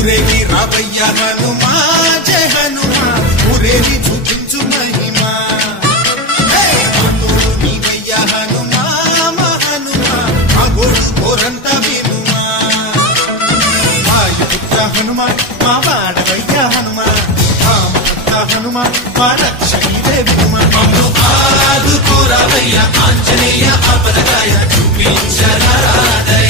ఊరేగి రావయ్య హనుమా జయ హనుమా ఊరేగి చూపించు మహిమా నీవయ్య హనుమా మా హనుమా మా గోడు కోరంత వినుమా వాయుపుత్ర హనుమా మా వాడవయ్య హనుమా రామపుత్ర హనుమా మా రక్షణీదే వినుమా మమ్ము ఆదుకోరావయ్య ఆంజనేయ ఆపదకాయ చూపించరాదయ